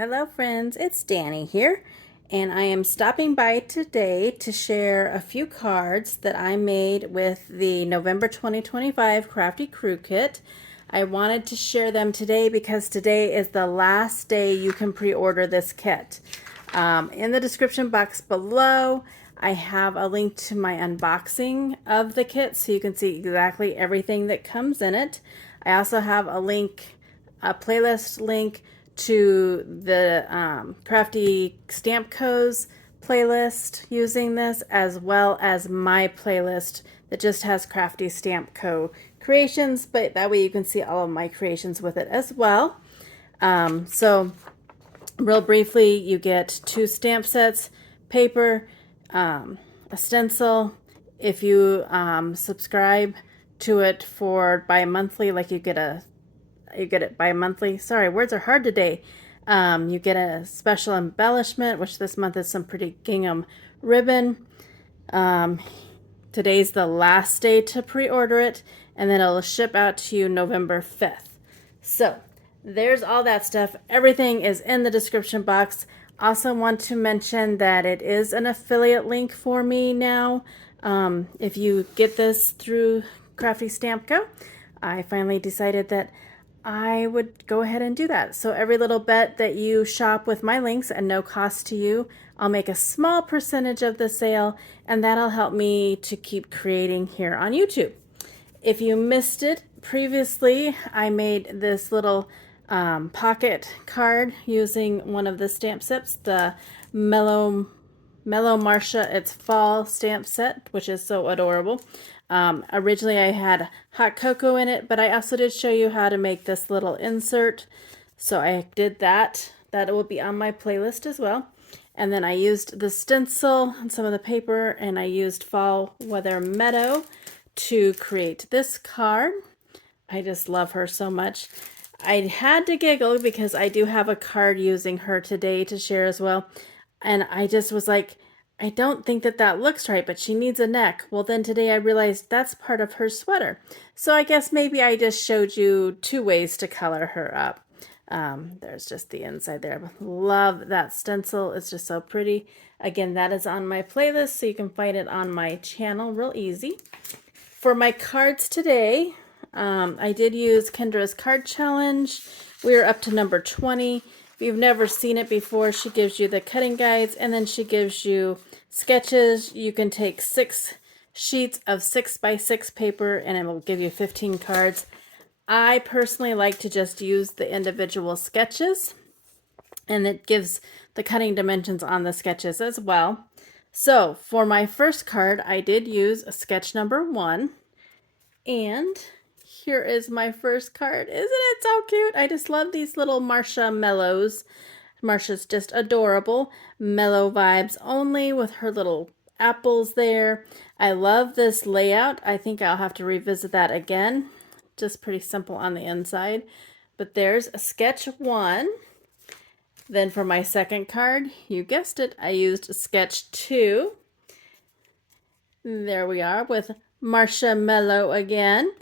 Hello friends, it's Danny here, and I am stopping by today to share a few cards that I made with the November 2025 Crafty Crew Kit. I wanted to share them today because today is the last day you can pre-order this kit. In the description box below, I have a link to my unboxing of the kit so you can see exactly everything that comes in it. I also have a playlist link to the Crafty Stamp Co's playlist using this, as well as my playlist that just has Crafty Stamp Co creations, but that way you can see all of my creations with it as well. So real briefly, you get 2 stamp sets, paper, a stencil. If you subscribe to it for bi-monthly, like you get it bi-monthly. Sorry, words are hard today. You get a special embellishment, which this month is some pretty gingham ribbon. Today's the last day to pre-order it, and then it'll ship out to you November 5th. So there's all that stuff. Everything is in the description box. Also want to mention that it is an affiliate link for me now. If you get this through Crafty Stamp Co, I finally decided that I would go ahead and do that. So every little bit that you shop with my links at no cost to you, I'll make a small percentage of the sale, and that'll help me to keep creating here on YouTube. If you missed it previously, I made this little pocket card using one of the stamp sets, the Mellow Marcia It's Fall stamp set, which is so adorable. Originally I had hot cocoa in it, but I also did show you how to make this little insert. So I did that. That will be on my playlist as well. And then I used the stencil and some of the paper, and I used Fall Weather Meadow to create this card. I just love her so much. I had to giggle because I do have a card using her today to share as well. And I just was like, I don't think that looks right, but she needs a neck. Well, then today I realized that's part of her sweater. So I guess maybe I just showed you 2 ways to color her up. There's just the inside there. Love that stencil. It's just so pretty. Again, that is on my playlist, so you can find it on my channel real easy. For my cards today, I did use Kendra's card challenge. We're up to number 20. If you've never seen it before, she gives you the cutting guides, and then she gives you sketches. You can take 6 sheets of 6x6 paper, and it will give you 15 cards. I personally like to just use the individual sketches, and it gives the cutting dimensions on the sketches as well. So for my first card, I did use a sketch number 1, and here is my first card. Isn't it so cute? I just love these little Marcia mellows. Marcia's just adorable. Mellow vibes only with her little apples there. I love this layout. I think I'll have to revisit that again. Just pretty simple on the inside. But there's a sketch 1. Then for my second card, you guessed it, I used sketch 2. There we are with Marcia Mellow again.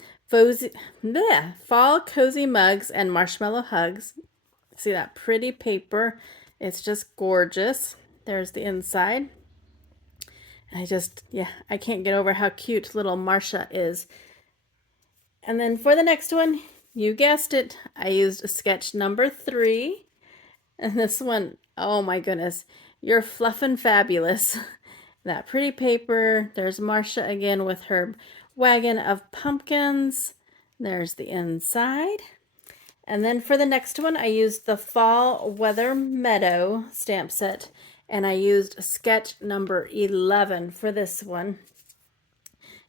Fall cozy mugs and marshmallow hugs. See that pretty paper? It's just gorgeous. There's the inside. I can't get over how cute little Marcia is. And then for the next one, you guessed it, I used a sketch number 3. And this one, oh my goodness, you're fluffin' fabulous. That pretty paper. There's Marcia again with her wagon of pumpkins. There's the inside. And then for the next one, I used the Fall Weather Meadow stamp set, and I used sketch number 11 for this one.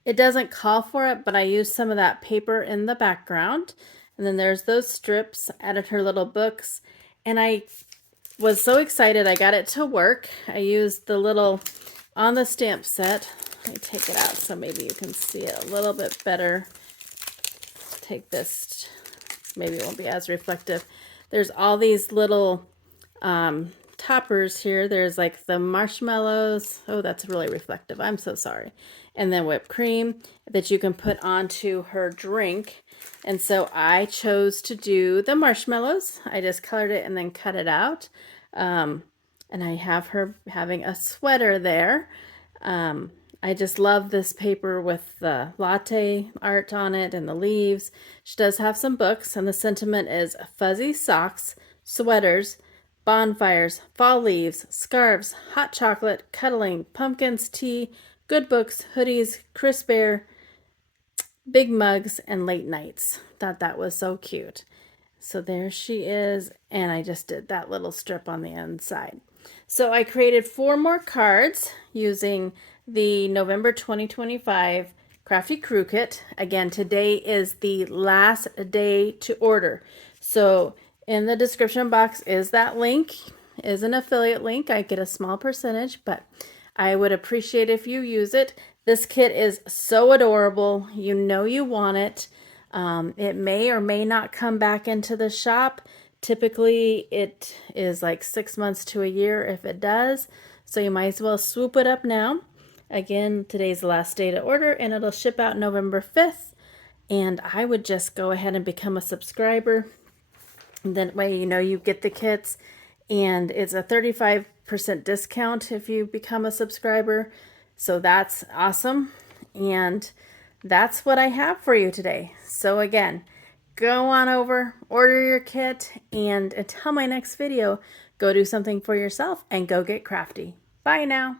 It doesn't call for it, but I used some of that paper in the background. And then there's those strips, added her little books, and I was so excited I got it to work. I used the little on the stamp set. Let me take it out so maybe you can see it a little bit better. Take this, maybe it won't be as reflective. There's all these little toppers here. There's like the marshmallows. Oh, that's really reflective. I'm so sorry. and then whipped cream that you can put onto her drink. And so I chose to do the marshmallows. I just colored it and then cut it out. And I have her having a sweater there. I just love this paper with the latte art on it and the leaves. She does have some books, and the sentiment is fuzzy socks, sweaters, bonfires, fall leaves, scarves, hot chocolate, cuddling, pumpkins, tea, good books, hoodies, crisp air, big mugs, and late nights. Thought that was so cute. So there she is, and I just did that little strip on the inside. So I created 4 more cards using the November 2025 Crafty Crew Kit. Again, today is the last day to order. So in the description box is that link, is an affiliate link. I get a small percentage, but I would appreciate if you use it. This kit is so adorable. You know you want it. It may or may not come back into the shop. Typically, it is like 6 months to a year if it does. So you might as well swoop it up now. Again, today's the last day to order, and it'll ship out November 5th. And I would just go ahead and become a subscriber. And that way you know you get the kits. And it's a 35% discount if you become a subscriber. So that's awesome. And that's what I have for you today. So again, go on over, order your kit, and until my next video, go do something for yourself and go get crafty. Bye now.